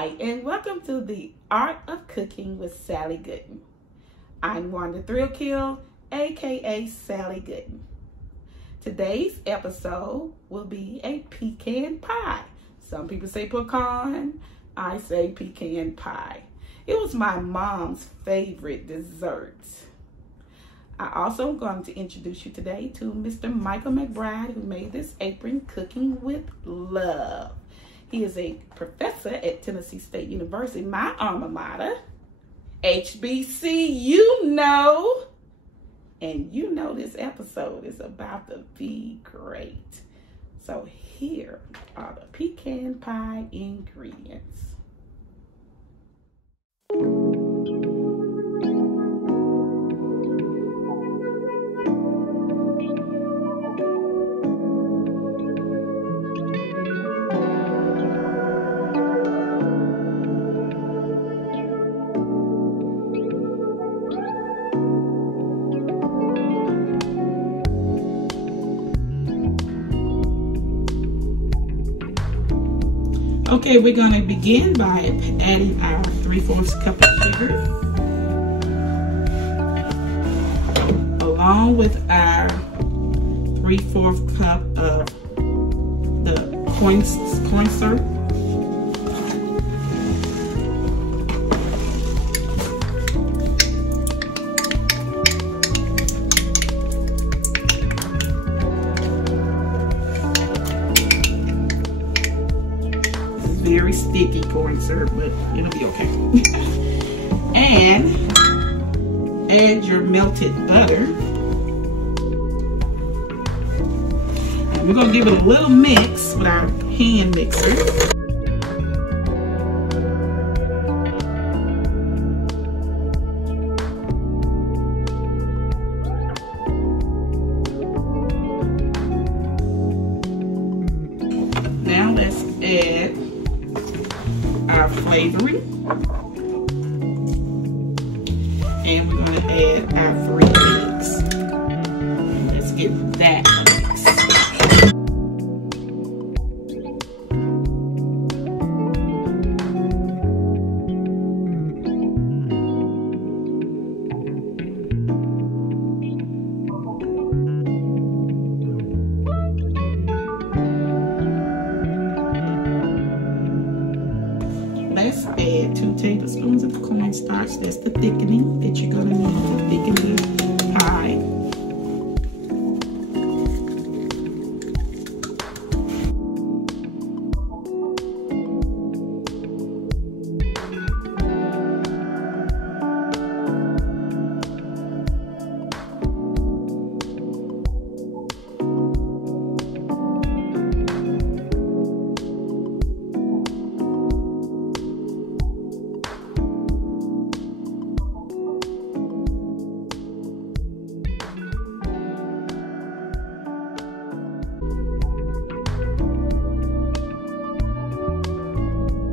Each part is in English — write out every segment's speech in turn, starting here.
Hi, and welcome to the Art of Cooking with Sally Gooden. I'm Wanda Threalkill, aka Sally Gooden. Today's episode will be a pecan pie. Some people say pecan, I say pecan pie. It was my mom's favorite dessert. I also am going to introduce you today to Mr. Michael McBride, who made this apron, Cooking with Love. He is a professor at Tennessee State University, my alma mater, HBC, you know. And you know this episode is about to be great. So here are the pecan pie ingredients. Okay, we're going to begin by adding our 3/4 cup of sugar, along with our 3/4 cup of the corn syrup. Very sticky corn syrup, but it'll be okay. And add your melted butter. And we're gonna give it a little mix with our hand mixer. Now let's add our flavoring, and we're going to add our 3 eggs. Let's get that mixed. Let's add 2 tablespoons of cornstarch. That's the thickening that you're going to need to thicken the pie.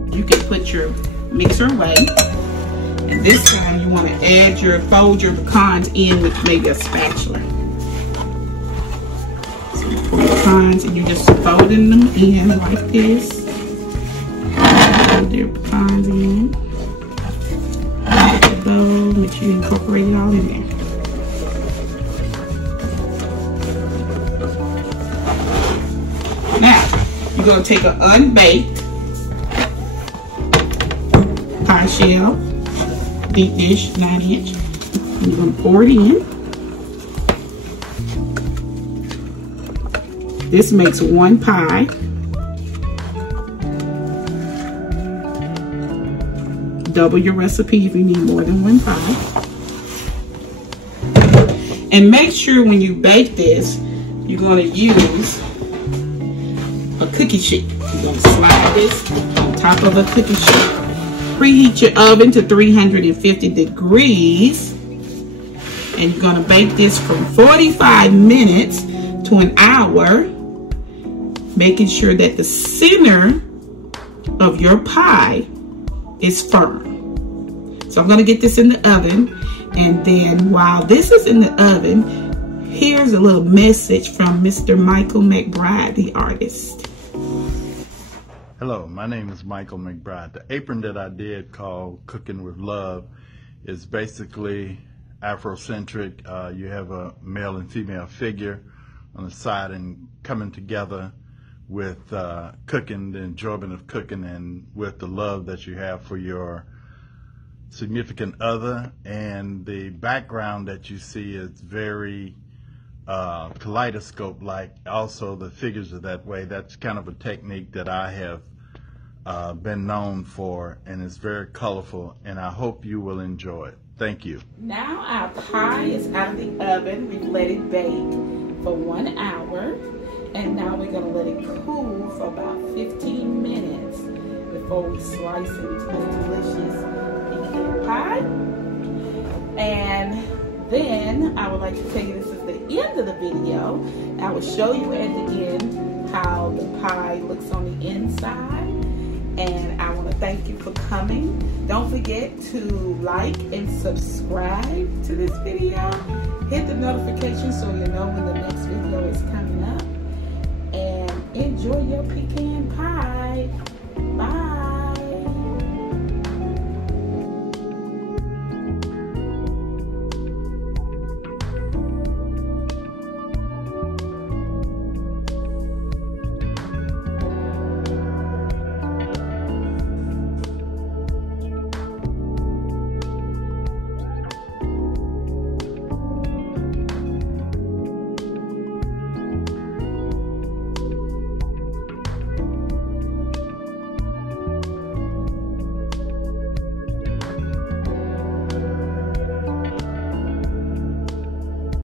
You can put your mixer away, and this time you want to fold your pecans in with maybe a spatula. So you pour your pecans and you're just folding them in like this. Fold your pecans in. Put the bowl, make sure you incorporate it all in there. Now, you're going to take an unbaked pie shell, deep dish, 9-inch. You're going to pour it in. This makes 1 pie. Double your recipe if you need more than 1 pie. And make sure when you bake this, you're going to use a cookie sheet. You're going to slide this on top of a cookie sheet. Preheat your oven to 350 degrees, and you're going to bake this from 45 minutes to an hour, making sure that the center of your pie is firm. So I'm going to get this in the oven, and then while this is in the oven, here's a little message from Mr. Michael McBride, the artist. Hello, my name is Michael McBride. The apron that I did called Cooking with Love is basically Afrocentric. You have a male and female figure on the side and coming together with cooking, the enjoyment of cooking, and with the love that you have for your significant other. And the background that you see is very kaleidoscope like. Also the figures are that way. That's kind of a technique that I have been known for, and it's very colorful, and I hope you will enjoy it. Thank you. Now our pie is out of the oven. We've let it bake for 1 hour, and now we're going to let it cool for about 15 minutes before we slice into this delicious pecan pie. And then I would like to tell you this is the end of the video. I will show you at the end how the pie looks on the inside. And I want to thank you for coming. Don't forget to like and subscribe to this video. Hit the notification so you know when the next video is coming up. And enjoy your pecan pie. Bye.